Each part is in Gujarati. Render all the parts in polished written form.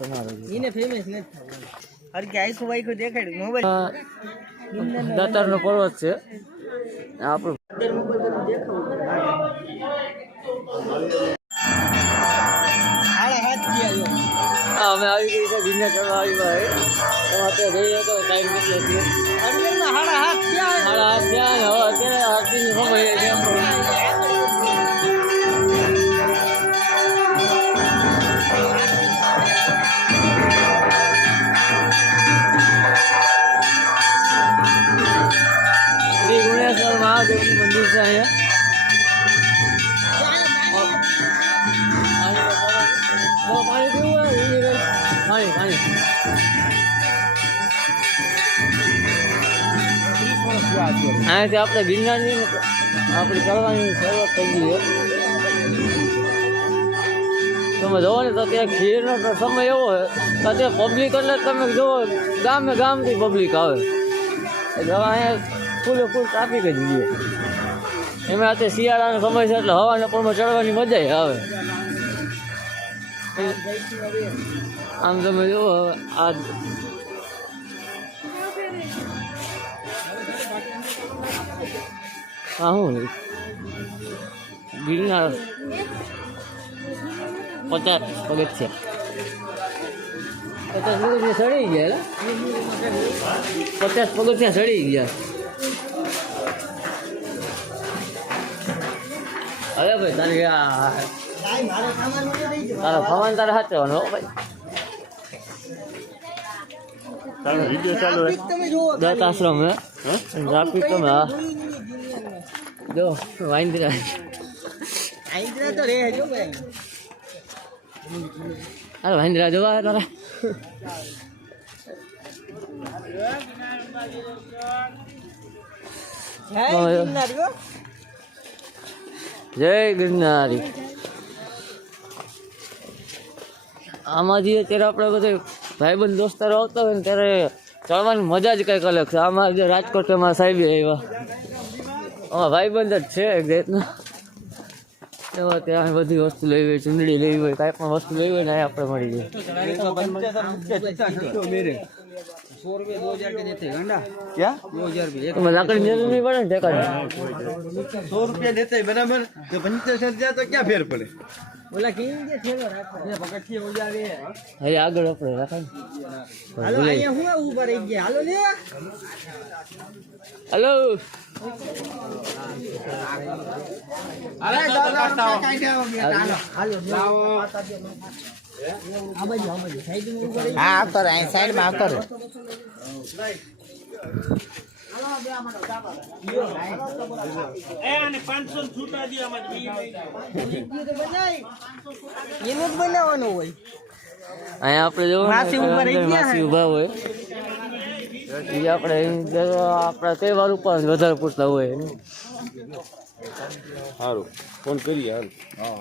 તમારો એને ફેમસ નથી થવાનું અરે કે આખું વાઈકું દેખાડ્યું મોબાઈલ દાતારનો પર્વત છે આપણું અમે આવી ગઈ છે ગિરનાર ચડવા આવી ભાઈ એમાં તો જઈએ તો ટાઈમ કેટલો છે સાડા હાથ ક્યાં હવે અત્યારે આરતીનો સમય છે શ્રી ગુણેશ્વર મહાદેવનું મંદિર છે અહીંયા પાણી પીવું હોય પાણી અહીંયાથી આપણે ગિરનારની આપણી ચડવાની શરૂઆત થઈ ગઈ છે તમે જોવો ને તો ત્યાં ખીરનો સમય એવો હોય કે ત્યાં પબ્લિક એટલે તમે જુઓ ગામથી પબ્લિક આવે એટલે હવે અહીંયા ફૂલે ફૂલ ટ્રાફિક જ જોઈએ એમાં અત્યારે શિયાળાનો સમય છે એટલે હવાના પરમાં ચડવાની મજા આવે આમ તમે જુઓ આ શું ગિરનાર 50 પગથિયા 50 પગથિયા ચડી ગયા 50 પગથિયા ચડી ગયા અરે ભાઈ તારો ફવાન તારે સાચવાનો ભાઈ તારો વિડીયો ચાલુ દત્ત આશ્રમ હે ટ્રાફિક તમે હા જો વાંદરા તો રે જો ભાઈ અરે વાંદરા જોવા તારા જય ગિરનારી આમાં જે અત્યારે આપણે બધે ભાઈબંધ દોસ્તારો આવતા હોય ને ત્યારે ચડવાની મજા જ કંઈક અલગ છે આમાં જે રાજકોટમાં સાહેબે આવ્યા આમાં ભાઈબંધ જ છે એક રીતના એવા ત્યાં બધી વસ્તુ લેવી હોય ચૂંદડી લેવી હોય કાંઈ પણ વસ્તુ લેવી હોય ને આપણે મળી જાય 100 रुपये 2000 के देते गंडा क्या 2000 रुपये तो लाकड़ी जरूर नहीं पड़े टेका 100 रुपया देते हैं बराबर तो 75 दिया तो क्या फेर पड़े बोला कि ये ठेलो રાખો એ પગથિયે હો જાવે હવે આગળ આપણે રાખાય હાલો અહીંયા હું ઊભા રહી ગયા હાલો લે હેલો અરે દાદા કાઢ્યા હો ગયા હાલો લાવો આ બાજુ સાઈડ માં ઊભા રહી હા આવતો રહે સાઈડ માં આવતો રહે એ અને 500 છૂટા દી આમાં એનું જ બનાવવાનું હોય અહીંયા આપણે જો માસી ઊભા હોય એ આપણે આપણા તહેવાર ઉપર વધારે પૂછતા હોય સારું ફોન કરીએ હાલ હા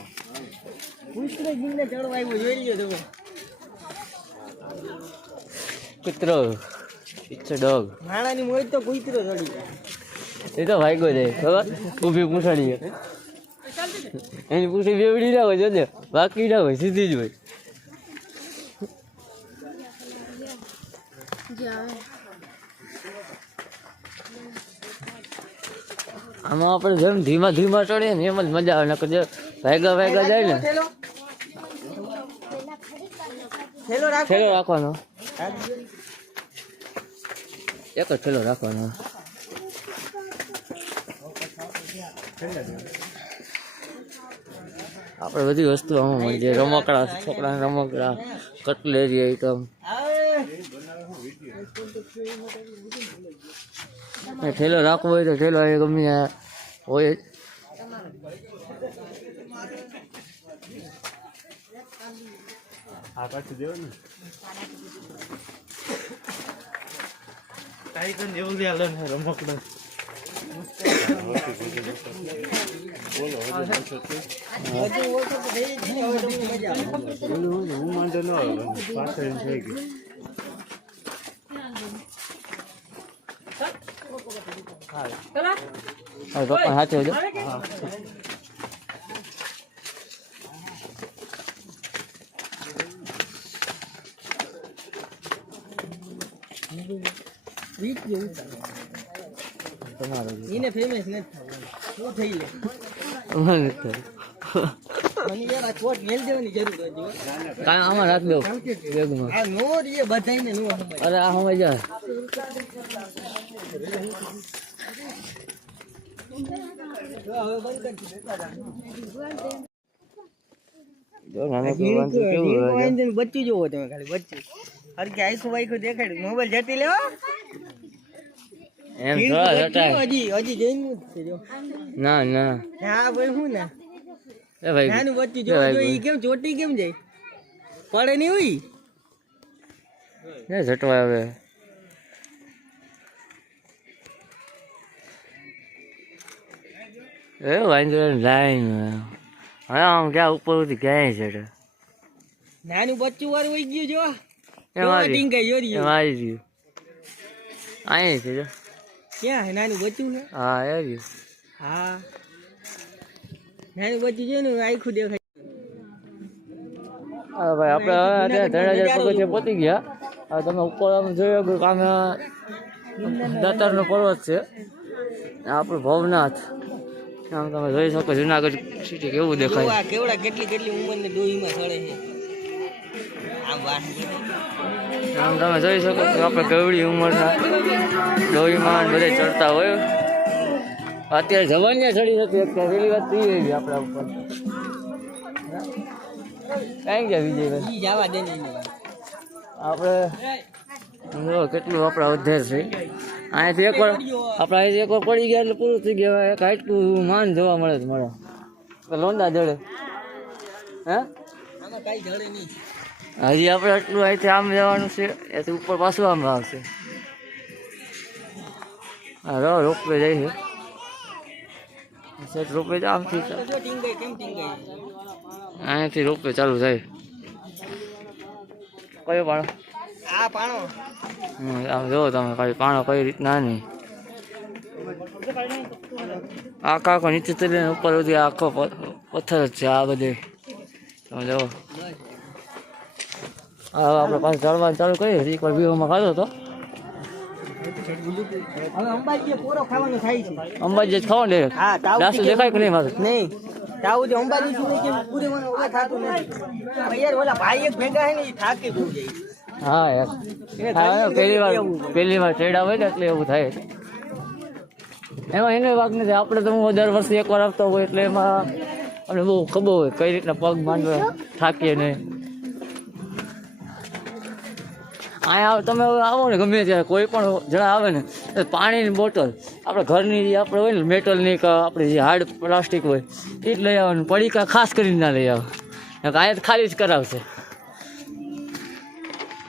પૂછને જીને ચડવા આવ્યો જોઈ લ્યો તમે કૂતરો ઇટ્સ અ ડોગ નાણાની મોય તો કૂતરો ચડી એ તો ભાઈ ગયો જાય ખબર ઊભી પૂછાડી એની પૂછી બેવડી ના હોય જોજે બાકી ના હોય સીધી જ હોય આમાં આપણે જેમ ધીમા ધીમા ચડીએ ને એમ જ મજા આવે નકર જે ભાગ્યા જાય ને થેલો રાખવાનો એક જ થેલો રાખવાનો આપણે બધી વસ્તુ આમાં મળી જાય રમકડા છોકરાના રમકડા કટલેરી આઈટમ થેલો રાખવો હોય તો થેલો એ ગમે હોય જ આ પાછું દેવાનું ટાઈગર જેવું લે લે રમકડા બોલો હું માંડો ન આવે પાછળ થઈ ગઈ હા પપ્પા સાચો જો વીક જેવું તમારો એને ફેમસ નથી થવું શું થઈ લે મને તો મને યાર આ કોટ મેલ દેવાની જરૂર હતી હો. કાંઈ આમાં રાખ દો બેગમાં. આ નો રે બધાયને નો સમજાય. અરે આ સમજ જાય હવે બંધ કરી જો નાનકડું વાંચું કેવું હોય છે. બચ્ચું જોવો તમે ખાલી બચ્ચું અરે કે આઈસુ બાઈક દેખાડ્યું મોબાઈલ જતી લેવા એમ થોડા જતા હજી જઈને જ છે જો ના ના હા ભાઈ હું ને એ ભાઈ નાનું બચ્ચું એ જો ભાઈ જો ઈ કેમ ચોટી કેમ જાય પડે નહીં હોય ને ઝટવા આવે એ વાંધો લાઈન હવે આમ ક્યાં ઉપર સુધી ક્યાંય છે નાનું બચ્ચું વાળું વહી ગયું જો એ મારી ટીંગાઈ જોરી એ મારી રહ્યું અહીં છે જો ક્યાં હે નાનું બચ્ચું છે હા એ રહ્યું હા નાનું બચ્ચું છે ને આખું દેખાય હા ભાઈ આપણે હવે અત્યારે 3000 પગથિયા પહોંચી ગયા હવે તમે ઉપર આમ જોયો કે આમ દાતારનો પર્વત છે આપણું ભવનાથ આમ તમે જોઈ શકો જુનાગઢ સિટી કેવું દેખાય જોવા કેવડા કેટલી ઉંમરની ડોહીમાં સળે છે આમ વાહ આમ તમે જોઈ શકો કે આપણે કેવડી ઉંમરના ડોહીમાં બધે ચડતા હોય અત્યારે જવાની ચડી હતી અત્યારે પેલી વાત થઈ ગઈ આપણા ઉપર કાંઈ ગયા વિજયભાઈ ઈ જવા દે ને આપણે જો કેટલું આપણા ઉદ્ધેર છે અહીંયાથી એકવાર આપણે અહીંથી એકવાર પડી ગયા એટલે પૂરું થઈ ગયા એક હાઈટકું માન જોવા મળે જ મળે લોંડા જડે હે આમાં કાંઈ જડે નહીં હજી આપણે આટલું અહીંથી આમ જવાનું છે એથી ઉપર પાછું આમ આવશે હા રોપવે જાય છે સેટ રોપવે આમથી જો ટીંગાઈ કેમ ટીંગાઈ અહીંયાથી રોપવે ચાલુ થાય કયો પાણો આ પાણો આમ જોવો તમે કઈ પાણો કઈ રીતના નહીં આખો નીચે લઈને ઉપર સુધી આખો પથ્થર જ છે આ બધે તમે જુઓ હા આપણે પાછું ચાલવાનું ચાલુ કરીએ એકવાર વિહોમાં ખાધો હતો હવે અંબાજી પૂરો ખાવાનું થાય છે અંબાજી જ ખાવો ને હા ડાસુ દેખાય કે નહીં મારું નહીં તાવું જે અંબાજી સુધી કે પૂરે મને ઓલા થાતું નથી યાર ઓલા ભાઈ એક ભેગા હે ને ઈ થાકી ગયું જાય હા યાર હા, પહેલી વાર ટ્રેડ આવે ને એટલે એવું થાય એમાં એને વાગ નથી આપણે તો હું દર વર્ષે એકવાર આવતો હોય એટલે એમાં અમને બહુ ખબર હોય કઈ રીતના પગ માંડવા થાકીએ નહીં અહીંયા તમે હવે આવો ને ગમે ત્યારે કોઈ પણ જણા આવે ને તો પાણીની બોટલ આપણે ઘરની જે આપણે હોય ને મેટલની કે આપણે જે હાર્ડ પ્લાસ્ટિક હોય એ જ લઈ આવવાનું પડીકા ખાસ કરીને ના લઈ આવે અહીંયા જ ખાલી જ કરાવશે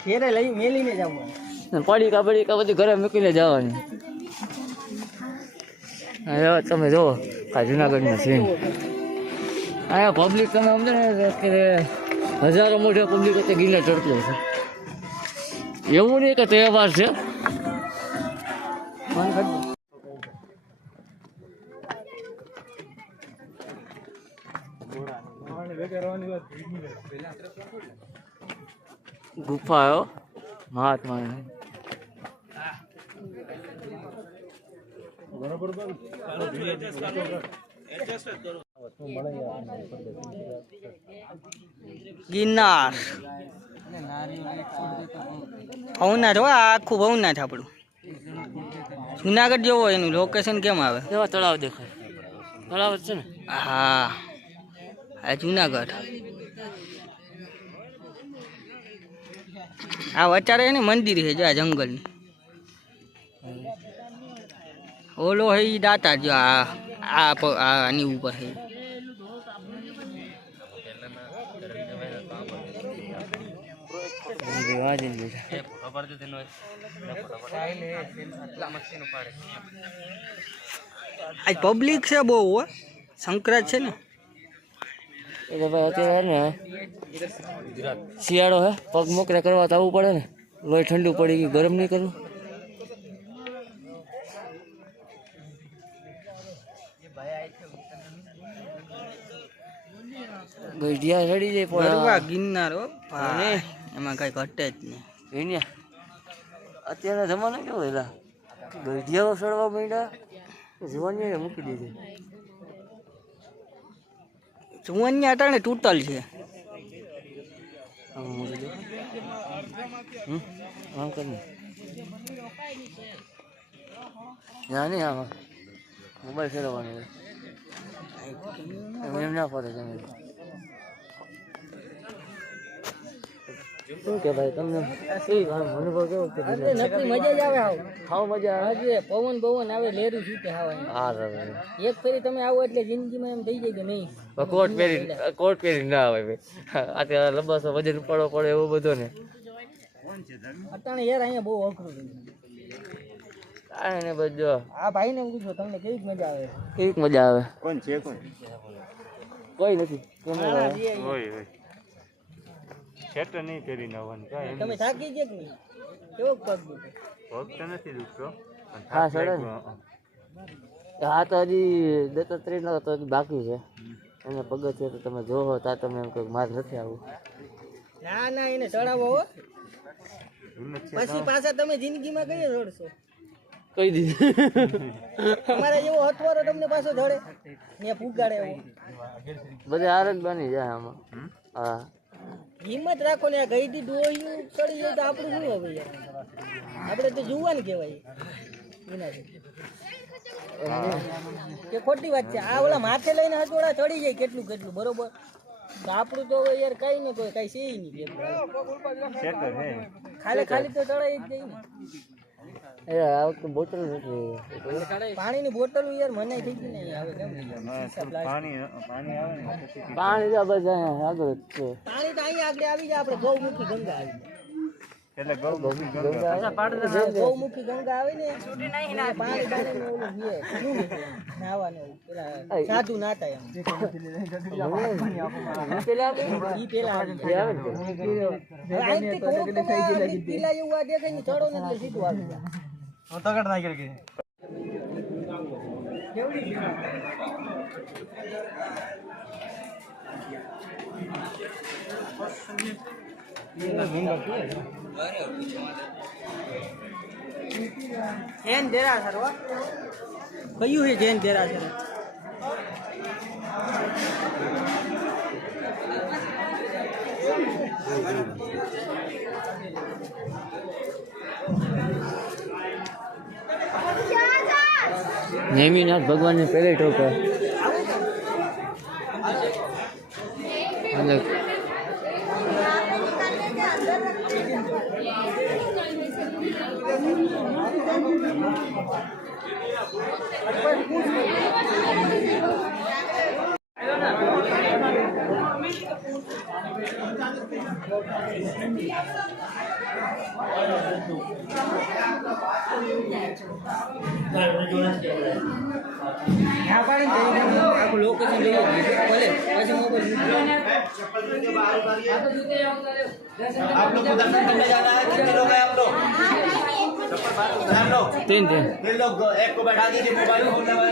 ઘેરે લઈ મેલીને જવાનું પડીકા બધી ઘરે મૂકીને જવાની હવે તમે જુઓ આ જુનાગઢના સીન અહીંયા પબ્લિક તમે સમજો ને કે હજારો મોટી પબ્લિક અત્યારે ગિરનાર ચડતું છે એવું નહીં કે તહેવાર છે ગુફા મહાત્મા ગિરનાર ભવનાથ હો આ આખું ભવનાથ આપણું જુનાગઢ જેવો એનું લોકેશન કેમ આવે એવા તળાવ દેખાય તળાવ જ છે ને હા આ જુનાગઢ આ વચારે ને મંદિર છે જો આ જંગલની ઓલો હે ઈ દાતા જો આની ઉપર છે આજ પબ્લિક છે બહુ હો સંક્રાંત છે ને એટલે ભાઈ અત્યારે ને શિયાળો હે પગ મોકરે કરવા તો આવવું પડે ને લોહી ઠંડુ પડી ગયું ગરમ નહીં કરવું ગઢિયા ચડી જાય ગરબા પણ ગિરનાર હો ભાઈ, એમાં કઈ ઘટે જ નહીં અત્યારના જમાના કેવો એલા ગઢિયાઓ સડવા માંડ્યા જુવાની મૂકી દીધી. જુવાની અટાણે તૂટલ છે. આમ મૂકી દે. આમ કરી ના નહીં આમાં મોબાઈલ ફેરવવાનો એમ ના પડે તમે શું કે ભાઈ તમને અનુભવ કેવો છે? નકરી મજા જ આવે આવ ખાવ મજા આવે પવન બવન આવે લેરું છૂટે હાવ એક ફેરી તમે આવો એટલે જિંદગીમાં એમ થઈ જાય કે નહીં કોટ પહેરી ના આવે ભાઈ અત્યારે લંબાસો વજન ઉપાડવો પડે એવું બધું ને અટાણે યાર અહીંયા બહુ અઘરું છે. કાંઈ ને બધું આ ભાઈ ને પૂછો તમને કેવી મજા આવે? કેવી મજા આવે? કોણ છે કોણ? કોઈ નથી શેટ નહીં પહેરીને આવવાનું કાંઈ તમે થાકી ગયા કે નહીં? કેવો પગ દુખે? વખત નથી દુખતો. હા સડે ને હા તો હજી દત્તાત્રેય નો તો હજી બાકી છે એને પગથિયે તો તમે જોવો તા તમે એમ કહો મારે નથી આવવું. ના ના એને ચડાવો હો. પછી પાછા તમે જિંદગીમાં કઈ રડશો? કહી દીધી તમારે જેવો હથવારો તમને પાછો ધડે ને ફૂગાડે એવો. બધા હાર જ બની જાય આમાં. હા હિંમત રાખો ને. આ ગઈથી ડોહ્યું ચડી જાય તો આપણું શું હવે યાર? આપણે તો જુવાન કહેવાય એનાથી. કે ખોટી વાત છે? આ ઓલા માથે લઈને હચોડા ચડી જાય કેટલું કેટલું બરોબર. તો આપણું તો હવે યાર કઈ ને કોઈ કઈ છે નહીં. ખાલી ખાલી તો ચડાઈ જ જાય ને. એ આ વખતે બોટલ નથી પાણીની બોટલ યાર મનાઈ થઈ ગઈ ને હવે કેમ પાણી તો બધા આગળ જ છે. પાણી તો અહીંયા આગળ આવી જાય. આપણે ગૌમુખી ગંગા આવી એટલે ગૌમુખી ગૌમુખી ગંગા આવે ને પાણી પાણી ઓલું નાવાનું પેલા સાધુ નાતા એમ પેલા અહીંથી થોડુંક તમે પેલા એવું આ દેખાય ને ચડો ને એટલે સીધું આવી જાય. જૈન દેરાસર હો. કયું છે જૈન દેરાસર? નેમિનાથ ભગવાન ને પેલે ઠોકર અને આખું લોકેશન લઈ ભલે પછી મોબાઈલ आप लोग को दर्शन करने जाना है? कितने लोग हैं आप लोग? तीन तीन तीन लोग एक को बैठा दीजिए मोबाइल खोलने वाले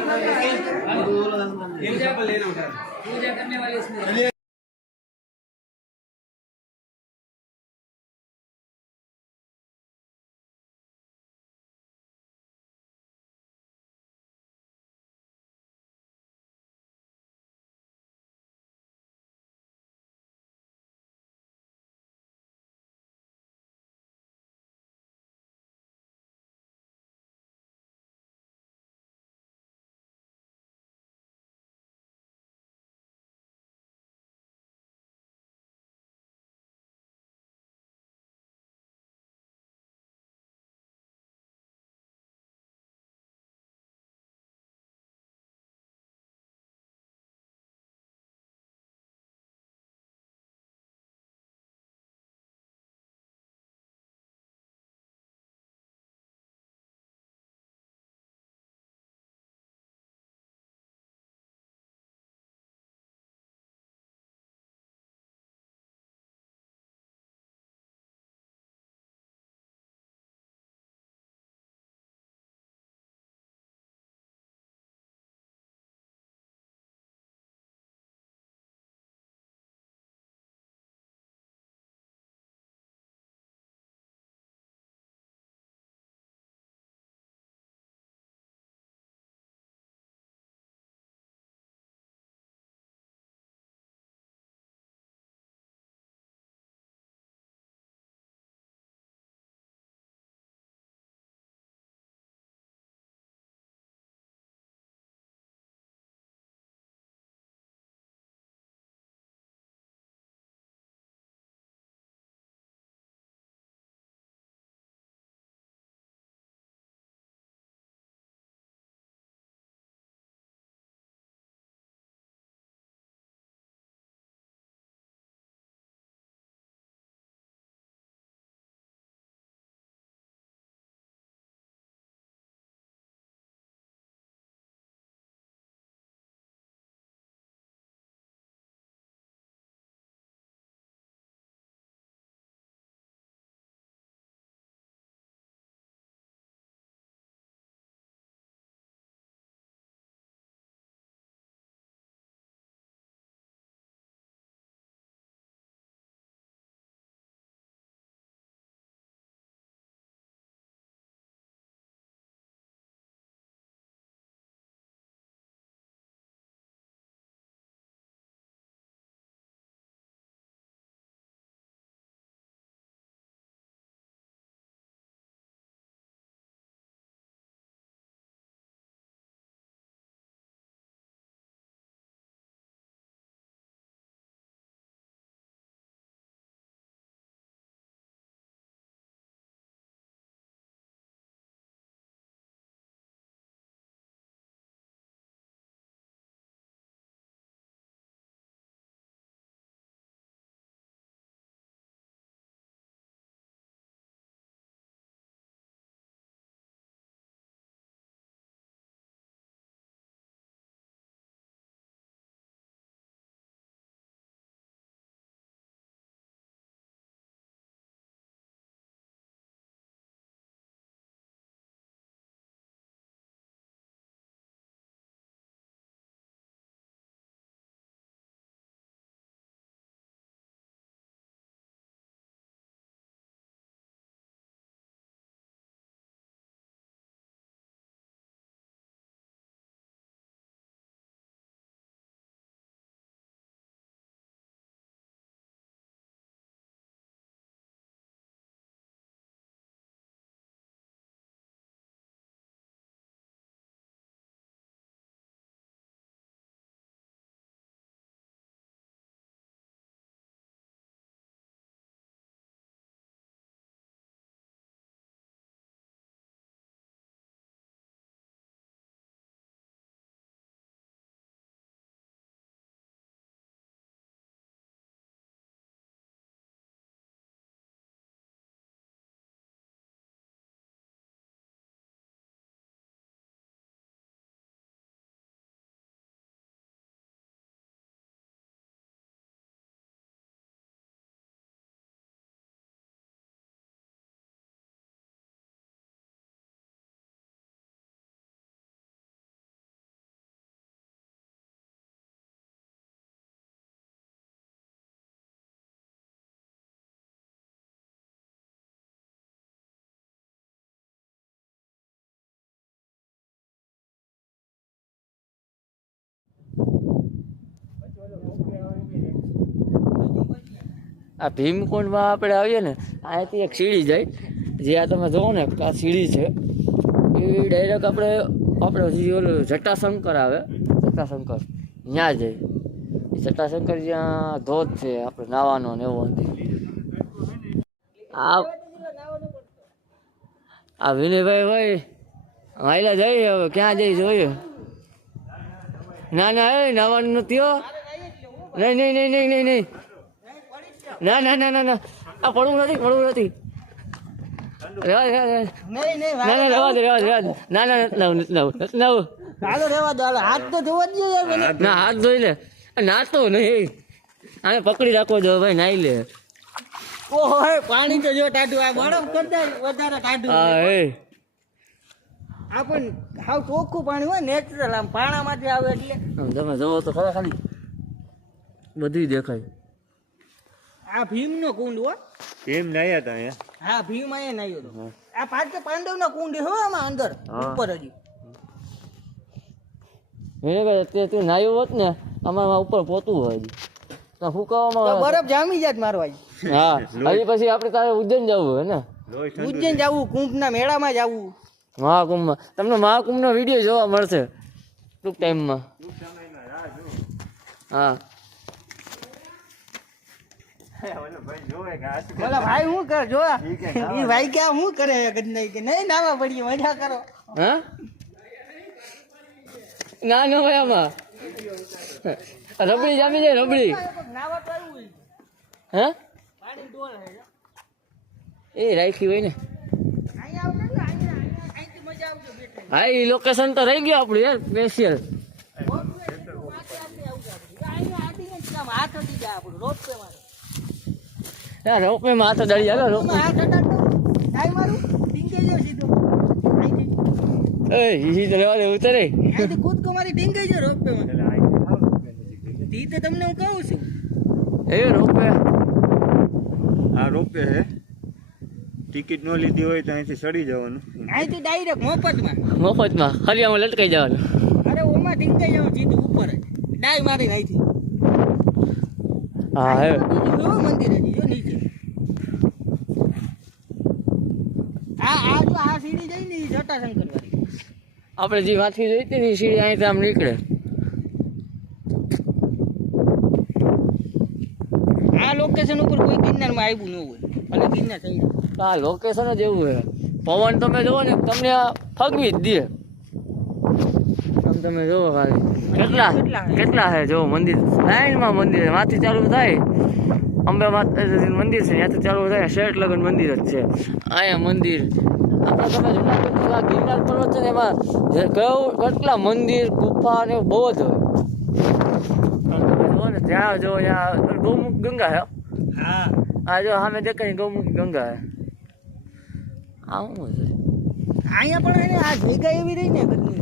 આ ભીમકુંડમાં આપણે આવીએ ને અહીંયાથી એક સીડી જાય જે આ તમે જોવો ને આ સીડી છે એ ડાયરેક્ટ આપણે હજી ઓલું જટાશંકર આવે જટાશંકર ત્યાં જાય એ જટાશંકર જ્યાં ધોધ છે આપણે નાવાનો ને એવો નથી આ વિનયભાઈ ભાઈ હાઈલા જઈએ હવે ક્યાં જઈ જોઈએ ના ના એ નાવાનું નથી હો નહીં નહીં નહીં નહીં નહીં નહીં ના ના ના ના ના આ પડવું નથી રેવા દે ના ના રેવા દે ના ના નવું હાલો રેવા દો હાલો હાથ તો ધોવા દો યાર મને ના હાથ ધોઈ લે નાતો નહીં આને પકડી રાખવો જો ભાઈ નાઈ લે ઓહો પાણી તો જો ટાઢું આ બરફ કરતા વધારે ટાઢું હા એ આ પણ હાવ ચોખ્ખું પાણી હોય નેચરલ આમ પાણામાંથી આવે એટલે તમે જોવો તો ખરા ખાલી બધું દેખાય આ ભીમનો કુંડ હો એમ નાયા હતા અહીંયા હા ભીમ અહીંયા નાયો તો આ પાછળ પાંડવનો કુંડ હો આમાં અંદર ઉપર હજી વિનયભાઈ તે તું નાયું હોત ને અમારા ઉપર પોતું હોય હજી તો તો ફૂંકાવામાં બરફ જામી જાત મારવા હા હજી પછી આપણે તારે ઉજ્જૈન જવું હોય ને ઉજ્જૈન જવું કુંભના મેળામાં જવું મહાકુંભમાં તમને મહાકુંભનો વિડીયો જોવા મળશે ટૂંક ટાઈમમાં હા બોલો ભાઈ શું કરે જો એ ભાઈ ક્યાં શું કરે કે નહીં નાવા પડીએ મજા કરો હા ના ના ભાઈ આમાં રબડી જામી જાય રબડી નાવા તો આવ્યું હે પાણી ડોલ હે એ રાખી હોય ને અહીંયા આવજો ને અહીંથી મજા આવજો બેઠા હા એ લોકેશન તો રહી ગયું આપણું યાર સ્પેશિયલ હાથ હતી જાય આપણું રોજ પે મારે યાર રોપે માં હાથ દળી હાલો રોપ હાથ અડાડતો કાઈ મારું ટીંગે જો સીધો અહીંથી એ ઈ તો લેવા દે ઉતરે અહીંથી કૂદકો મારી ટીંગે જો રોપ પે માં તી તો તમને હું કહું છું એ રોપે આ રોપે હે ટિકિટ ન લીધી હોય તો અહીંથી ચડી જવાનું અહીંથી ડાયરેક્ટ મફતમાં મફતમાં ખાલી આમાં લટકાઈ જવાનું અરે ઓમાં ટીંગે જવાનું સીધું ઉપર જ ડાય મારી અહીંથી હા હે બીજું જો મંદિર હજી જો નીચે આ જો આ સીડી જઈ ને ઈ જટાશંકર વાળી આપણે જે વાંચી જોઈ હતી ને એ સીડી અહીંથી આમ નીકળે આ લોકેશન ઉપર કોઈ ગિરનારમાં આવ્યું ન હોય ભલે ગિરનાર થઈ આ લોકેશન જ એવું છે પવન તમે જુઓ ને તમને આ ફગવી જ દે તમે જુઓ ખાલી કેટલા છે જો મંદિર લાઈનમાં મંદિર છે માથી ચાલુ થાય અંબે માતાજી મંદિર છે ત્યાંથી ચાલુ થાય શેઠ લગન મંદિર જ છે અહીંયા મંદિર આપણે તમે જુનાગઢ આ ગિરનાર પર્વત છે ને એમાં કેટલા મંદિર ગુફા ને બહુ જ હોય તમે જુઓ ને ત્યાં જો ત્યાં ગૌમુખ ગંગા છે હા આ જો સામે દેખાય ગૌમુખ ગંગા છે આ શું છે અહીંયા પણ એને આ જગ્યા એવી રહી ને બધી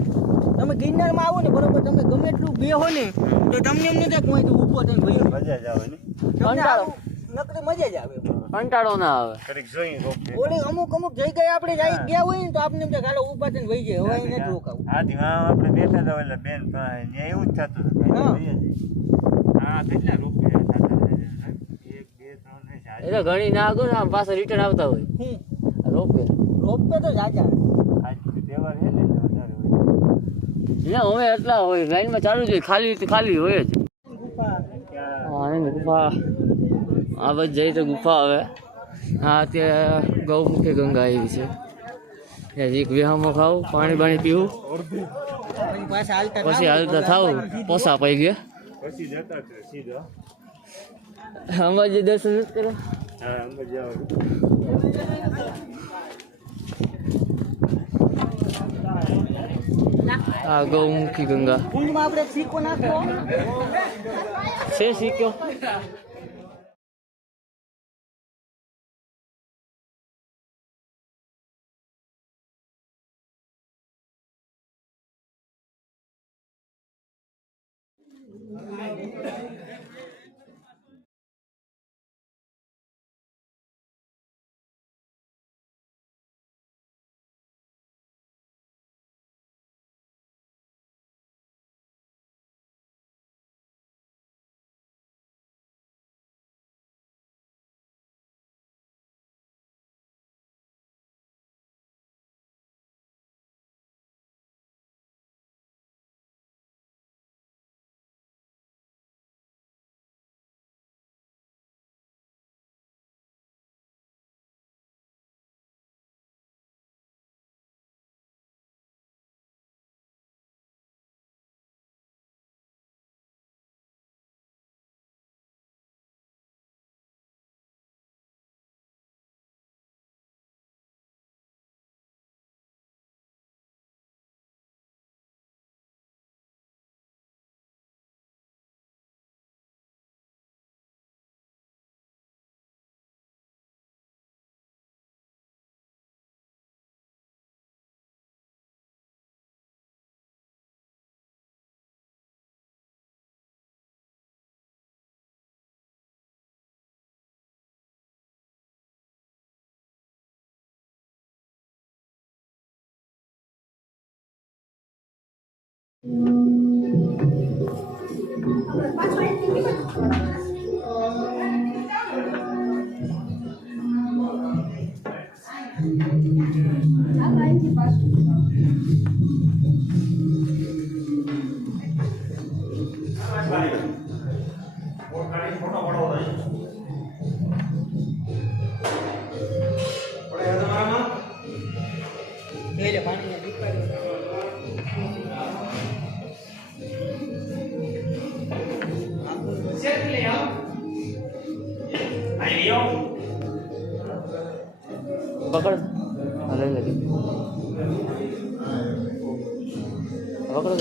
તમે ગિરનારમાં આવો ને બરોબર તમે ગમે એટલું બેહો ને તો તમને એમ નથી કોઈ ઊભો થઈને ભાઈ મજા જ આવે ને કંટાળો નકરી મજા જ આવે કંટાળો ના આવે કડીક જોઈએ રોપે ઓલી અમુક જગ્યાએ આપણે જઈ ગયા હોય ને તો આપણે એમ થાય હાલો ઊભા થઈને વહી જાય હવે અહીં નથી રોકાવું આથી આપણે બેઠા હતા એટલે બેન પાસે ત્યાં એવું જ થતું હતું હા. હા કેટલા રોપે થતા હતા? એક બે ત્રણ ને ચાર એટલે ઘણી ના આગળ આમ પાછા રિટર્ન આવતા હોય હું રોપે રોપે તો જાજા આજ તહેવાર છે ને એટલે વધારે હોય ના હવે એટલા હોય લાઈનમાં ચાલુ જ હોય ખાલી હોય જ ગુફા હા એની ગુફા આ બધ જઈ તો ગુફા હવે હા ત્યાં ગૌમુખી ગંગા આવી છે ત્યાં એક વિહામો ખાવું પાણી બાણી પીવું પછી પાછા હાલતા પછી હાલતા થાવું પોસા પાઈ ગયા પછી જતા છે સીધા અંબાજી દર્શન નથી કરે હા અમે જાવ આ ગૌમુખી ગંગા કુંડમાં આપણે સિક્કો નાખવો છે શીખ્યો એટલે પાણીને પીપાડી પકડ લઈ લે પકડો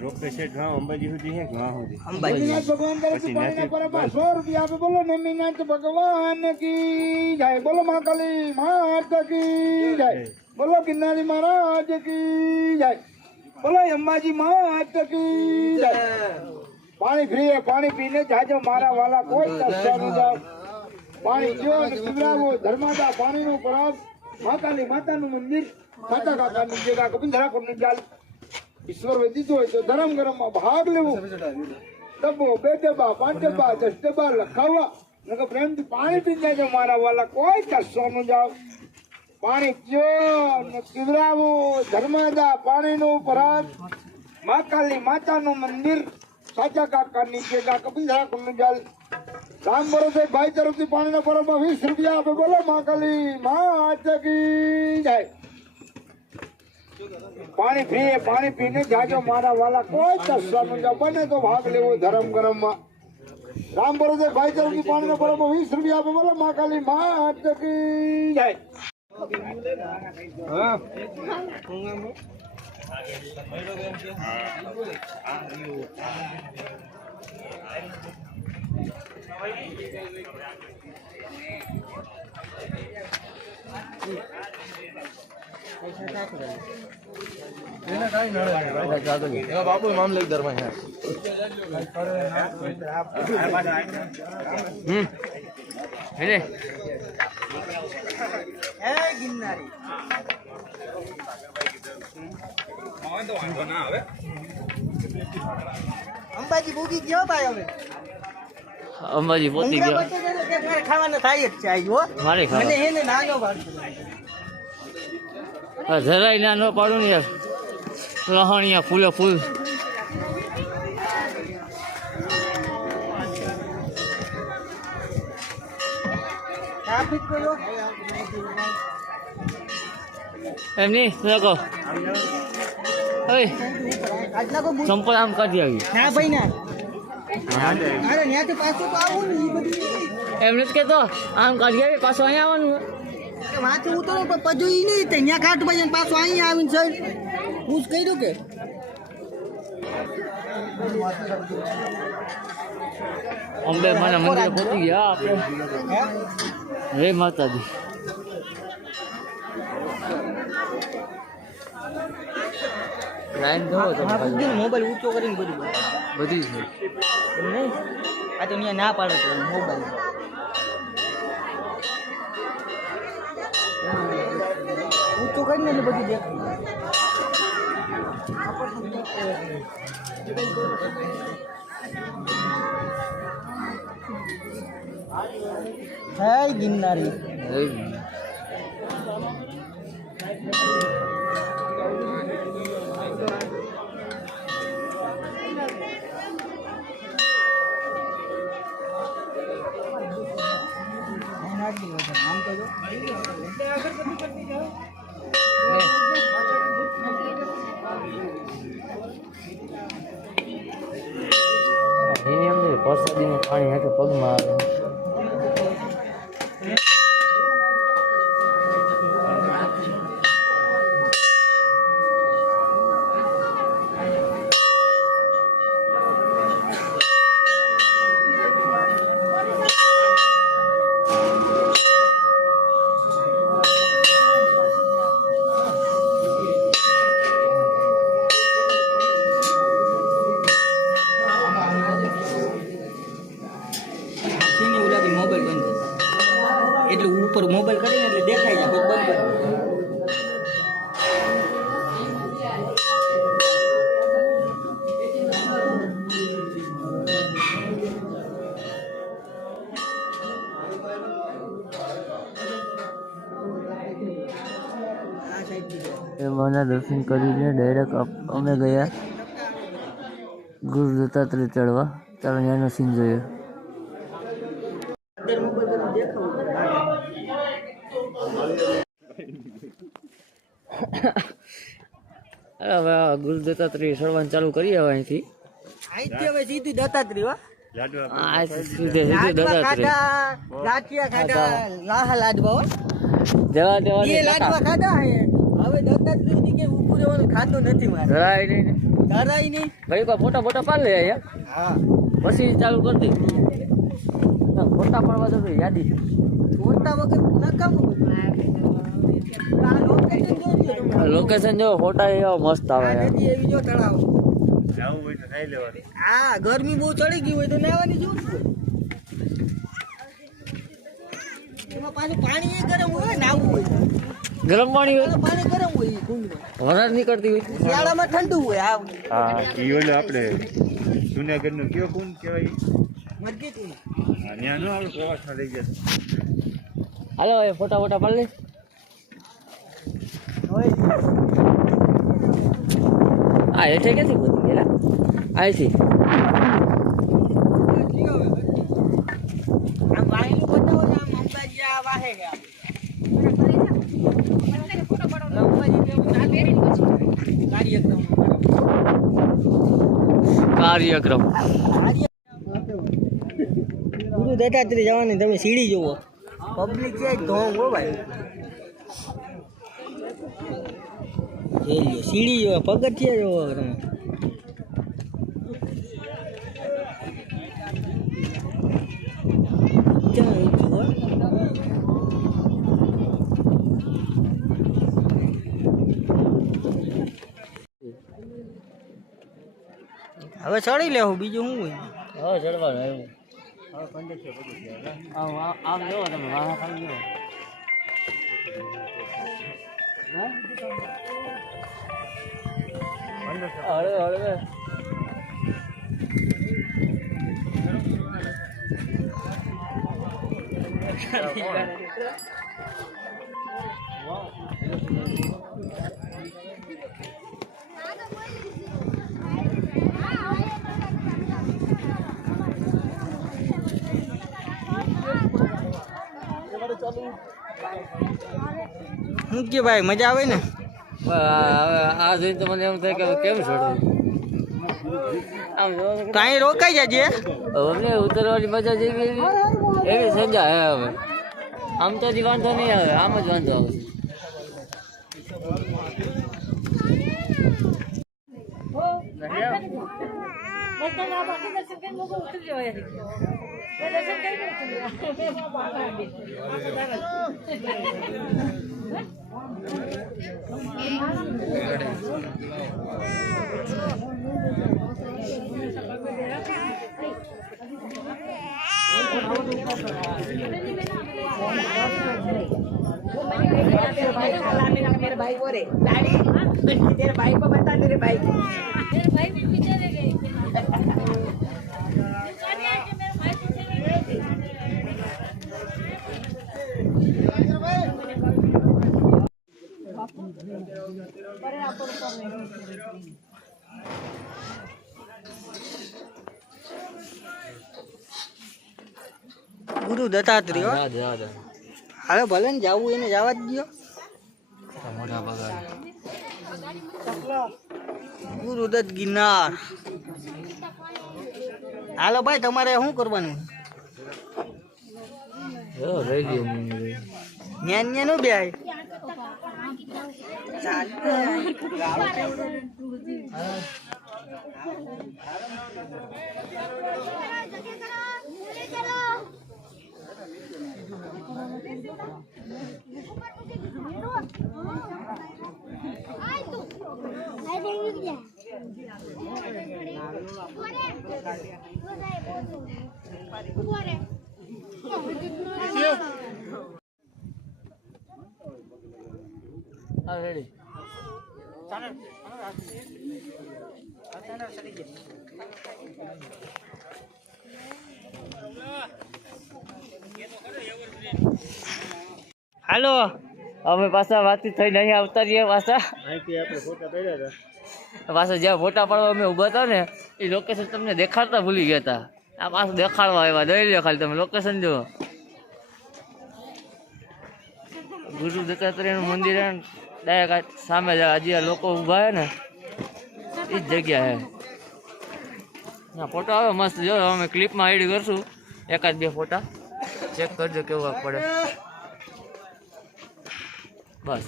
રોપવે છે ગામ અંબાજી સુધી છે ગામ સુધી અંબાજી ભગવાન તરફથી પાણીના પરબા 100 રૂપિયા આપે. બોલો નેમિનાથ ભગવાન કી જય. બોલો મહાકાલી માત કી જય. બોલો ગિરનારી મહારાજ કી જય. બોલો અંબાજી માત કી જય. પાણી ફ્રી હે, પાણી પીને જાજો મારા વાલા, કોઈ કષ્ટ ન જાવ. પાણી પીઓ અને પીવડાવો. ધર્માદા પાણીનો પરબ, મહાકાલી માતાનું મંદિર, માતા કાકાની જગ્યા, કપિલધરા કોટની ચાલ. ઈશ્વર દીધું હોય તો ધરમ ગરમમાં ભાગ લેવો. ડબ્બો, 2 ડબ્બા, 5 ડબ્બા, 10 ડબ્બા લખાવવા. નકર પ્રેમથી પાણી પી જાય મારા વાલા, કોઈ કશો ન જાવ. પાણી પીઓ ને પીવડાવો. ધર્માદા પાણીનું પરબ, મહાકાલી માતાનું મંદિર, સાચા કાકાની જગ્યા, કપિલધરા કોટની ચાલ. રામ ભરોસે ભાઈ તરફથી પાણીના પરબમાં 20 રૂપિયા આપે. બોલો મહાકાલી માત કી જય. પાણી ફ્રી, પાણી પીને જાજો મારા વાલા, કોઈ કષ્ટ ન જાવ. બને તો ભાગ લેવો ધરમ ગરમમાં. રામ ભરોસે ભાઈ તરફથી પાણીનો પરબમાં 20 રૂપિયા આપે. બોલો મહાકાલી માત કી જય. બાપુ મામલે દરમાં હેલે ગિરનારી અંબાજી ભૂગી ગયો ભાઈ. અમે અંબાજી પહોંચી ગયા. ખાવાના થાય જ છે આજ હો. મારે મને ખાવા એને નાનો ભાગ જરાય ના ન પાડું ને યાર. લહાણિયા ફૂલે ફૂલ. ટ્રાફિક કયો એમ નહીં લોકો આજના કો સંપલ આમ કાઢી આવી. ના ભાઈ ના. અરે ત્યાંથી પાછું તો આવું ને એ બધું એમ નથી કેતો આમ કાઢી આવી પાછું અહીંયા આવવાનું. વાંચું ઉતરો પણ પજુ ઈ નહીં ત્યાં કાઢ ભાઈ પાછું અહીંયા આવીને સર હું જ કહ્યું કે અંબે માના મંદિરે પહોંચી ગયા આપણે. હે માતાજી. લાઈન જોવો તમે ખાલી. મોબાઈલ ઊંચો કરીને બધું બધી છે. એમ નહીં આ તો અહીંયા ના પાડે છે મોબાઈલ ઊંચો કરીને એટલે બધું દેખાય. હે ગિરનારી આમ તો એની અંદર વરસાદીનું પાણી હાથે પગમાં આવે. મોબાઈલ બંધ એટલે ઉપર મોબાઈલ કરીને એટલે દેખાય જાય બંધ કરી. એમાંના દર્શન કરીને ડાયરેક્ટ અમે ગયા ગુરુ દત્તાત્રેય ચડવા. ચાલો ત્યાંનો સીન જોઈએ. હવે આ ગુરુ દત્તાત્રેય ચડવાનું ચાલુ કરીએ હવે અહીંથી. અહીંથી હવે સીધી દત્તાત્રેય આ સીધે દત્તાત્રેય ગાંઠિયા ખાધા લાહા લાડવા હો. જવા દેવા એ લાડવા ખાધા હે. હવે દત્તાત્રેય ની કે ઉભું રહેવાનું ખાતું નથી મારે. જરાય નહીં ને. ધરાય નહીં. ભાઈ કોઈ ફોટા ફોટા પાડ લે યાર. હા પછી ચાલુ કરી દે. ફોટા પાડવા તો યાદી ફોટા વગર નકામું બધું. આ લોકેશન જોજો તમે. લોકેશન જો ફોટા એવા મસ્ત આવે આ યાર. નદી એવી જો તળાવ. જવું હોય તો નહીં લેવાનું. હા ગરમી બહુ ચડી ગઈ હોય તો નાવાની જરૂર હોય. એમાં પાછું પાણી એ ગરમ હોય નાવું હોય. ગરમ પાણી હોય પાણી ગરમ હોય એ કુંડમાં. વરાળ નીકળતી હોય. શિયાળામાં ઠંડુ હોય. આ હા ઈ ઓલો આપણે જુનાગઢનો કયો કુંડ કહેવાય? મસ્જિદ હોય. હા ત્યાં નો આપણે પ્રવાસમાં લઈ ગયા. હાલો એ ફોટા ફોટા પાડ લે. આ હેઠે ક્યાંથી પહોંચી ગયેલા? અહીંથી આમ વાયલું બતાવો ને આમ અંબાજી આ વાહે ગયા. કાર્યક્રમ ગુરુ દત્તાત્રેય જવાની તમે સીડી જોવો. પબ્લિક છે ધોમ હો ભાઈ. સીડી જોવો પગથિયા જોવો તમે. હવે ચડી લેવું બીજું શું હોય. હવે ચડવાનું આવ્યું. આમ જોવો તમે વાહ ખાલી જોવો. હળવે હળવે શું કે ભાઈ મજા આવે ને. આ જોઈને તો મને એમ થાય કે કેમ છોડવું. આમ જોવો તો કાંઈ રોકાઈ જજે. અમને ઉતરવાની મજા જેવી એવી સંજા હે હવે. આમ તો હજી વાંધો નહીં આવે, આમ જ વાંધો આવશે. मेरे भाई को रे तेरे भाई को बता तेरे भाई को तेरे भाई भी पीछे रह गए ગુરુ દત્તાત્રેય હો. યાદ યાદ હાલો ભલે ને જાવું એને જવા જ દો. મોટા પગાર ગુરુ દત્ત ગિરનાર. હાલો ભાઈ તમારે શું કરવાનું? રહી ગયો ન્યા ન્યા નો બે હા રેડી હાલો અમે પાછા વાતચીત થઈને અહીંયા આવતા રહીએ પાછા પાછા જ્યાં ફોટા પાડવા અમે ઊભા હતા ને એ લોકેશન તમને દેખાડતા ભૂલી ગયા હતા. આ પાછું દેખાડવા આવ્યા. દઈ લો ખાલી તમે લોકેશન જો. ગુરુ દત્તાત્રેયનું મંદિર હે ને ડાયરેક્ટ સામે જ હજી આ લોકો ઊભા હે ને એ જ જગ્યા હે. ના ફોટો આવે મસ્ત. જો અમે ક્લિપમાં એડ કરશું એકાદ બે ફોટા. ચેક કરજો કેવા પડે. બસ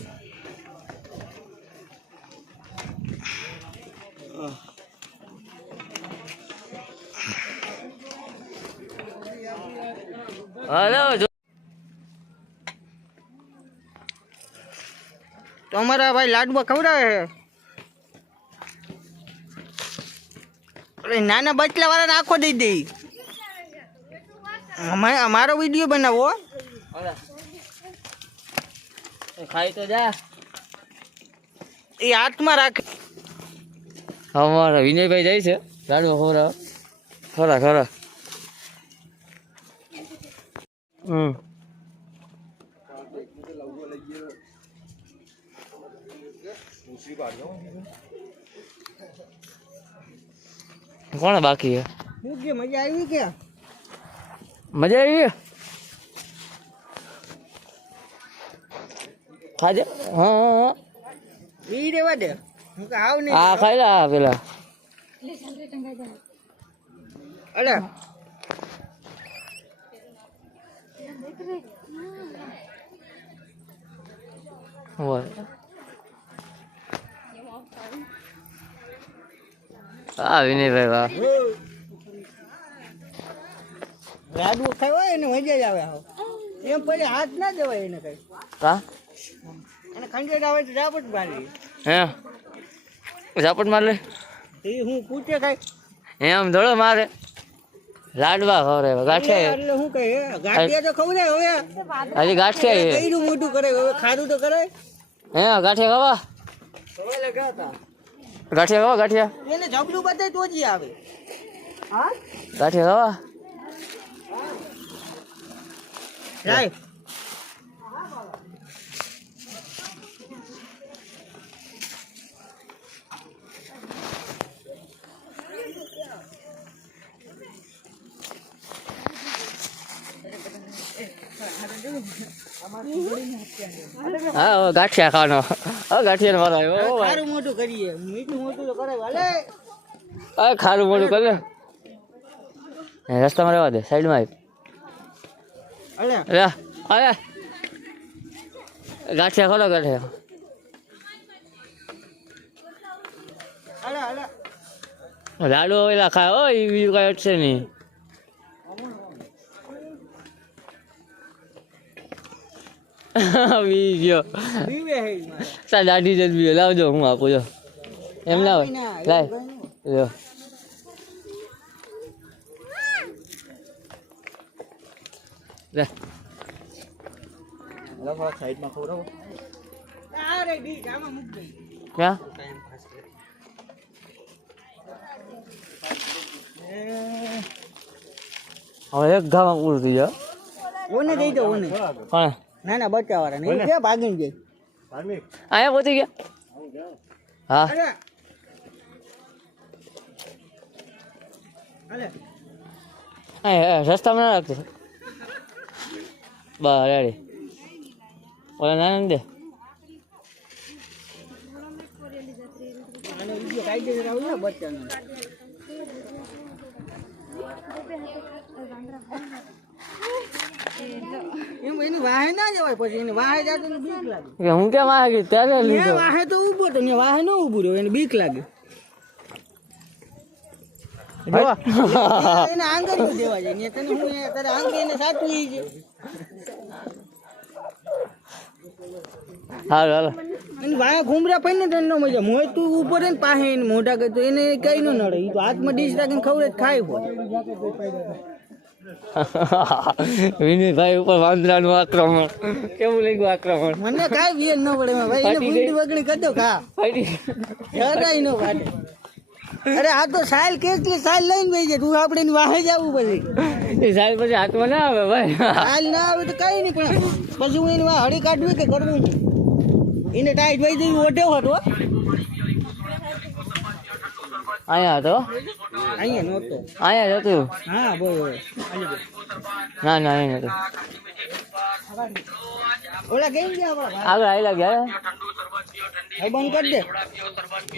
હલો જો તમારા ભાઈ લાડવા ખવડાવે છે. અરે નાના બચલા વાળાને આખો દઈ દે. અમારો વિડીયો બનાવો. ખાઈ તો જા. એ હાથમાં રાખે. અમારા વિનયભાઈ જાય છે લાડવા ખવડાવવા. ખરા ખરા કોણ બાકી હે? શું કે મજા આવી કે? મજા આવી ખાજે. હા હા ઈ રેવા દે. હું કે આવ નહીં. હા ખાઈ લા પેલા. અલે હા વિનયભાઈ વાહ. લાડુ ખાય હોય એને મજા જ આવે. એમ પછી હાથ ના દેવાય એને કઈ. કા અને ખંડેર આવે તો ઝાપટ મારી. હે ઝાપટ માર લે. એ હું પૂછે કઈ એમ ધોળો મારે લાડવા ખવરે ગાંઠિયા. એટલે હું કહે ગાંઠિયા તો ખવડાય હવે. હજી ગાંઠિયા કઈરું મોટું કરે હવે ખારું તો કરે. હે ગાંઠિયા ખાવા. ગાંઠિયા ખાવા ગાંઠિયા. એને જબલું બતાય તો જ આવે. હા ગાંઠિયા ખાવા. જાય હા હવે ગાંઠિયા ખાવાનો. હવે ગાંઠિયા મારો આવ્યો. ખારું મોટું કરીએ. મીઠું મોટું તો કરે વાલે. હવે ખારું મોટું કર લે. રસ્તામાં રહેવા દે સાઈડમાં. અલે અરે અરે ગાંઠિયા ખોલો ગાંઠિયા. અલે અલે લાડુ ઓલા ખાય. ઓ એ બીજું કાંઈ અટશે નહીં. બી ગયો પીવે હે સા દાઢી જ બી લાવજો હું આપું જો. એમ ના હોય લાય લ્યો. લે સાઈડમાં ખવડાવો. અરે ડી આમાં મૂક દે. ક્યાં હવે એક ગામાં પૂરું થઈ જાવ. ઓને દઈ દો ઓને. કોણ ના ના બચ્ચા વાળા ને કે ભાગીને જાય. અહીંયા પહોંચી ગયા. હા અરે રસ્તામાં ના રાખતો બસ રેડી ઓલા નાના દે અને બીજો કાયદેસર આવું ને બચ્ચાનો એમ એની વાહે ના જવાય પછી એને વાહે જાતો ને બીક લાગે કે હું કેમ આ ગઈ ત્યારે ત્યાં લીધો વાહે તો ઊભો તો ને વાહે ન ઊભું રહ્યો એને બીક લાગે જો એને આંગળી દેવા જાય ને તને હું તારે આંગળી એને સાચવી છે હાલો હાલો અને વાયા ઘૂમરા પડીને તને ન મજા મોય તું ઊભો રહે ને પાસે એને મોઢા કરતો એને કઈ ન નડે ઈ તો હાથમાં ડીશ રાખીને ખવડે જ ખાય હોય વિનયભાઈ ઉપર વાંદરાનું આક્રમણ કેવું લાગ્યું આક્રમણ મને કાંઈ વિયર ન પડે એમાં ભાઈ એને ભૂંડી વગણી કરી દો ખા જરાય ન વાટે અરે આ તો સાયલ કેટલી સાયલ લઈને બેસી જાય તું આપણે એની વાહે જવું પછી એ સાહેબ પછી હાથમાં ના આવે ભાઈ સાયલ ના આવે તો કઈ નહીં પણ પછી હું એની વાહ હળી કાઢવી કે કરવું છે એને ટાઈટ વાઈ દેવી ઓઢે હોત હો અહીંયા હતો અહીંયા નહોતો અહીંયા જ હતું હા બોલ ના ના અહીંયા નતું ઓલા કેમ ગયા આપણા આગળ આવેલા ગયા ભાઈ બંધ કરી દે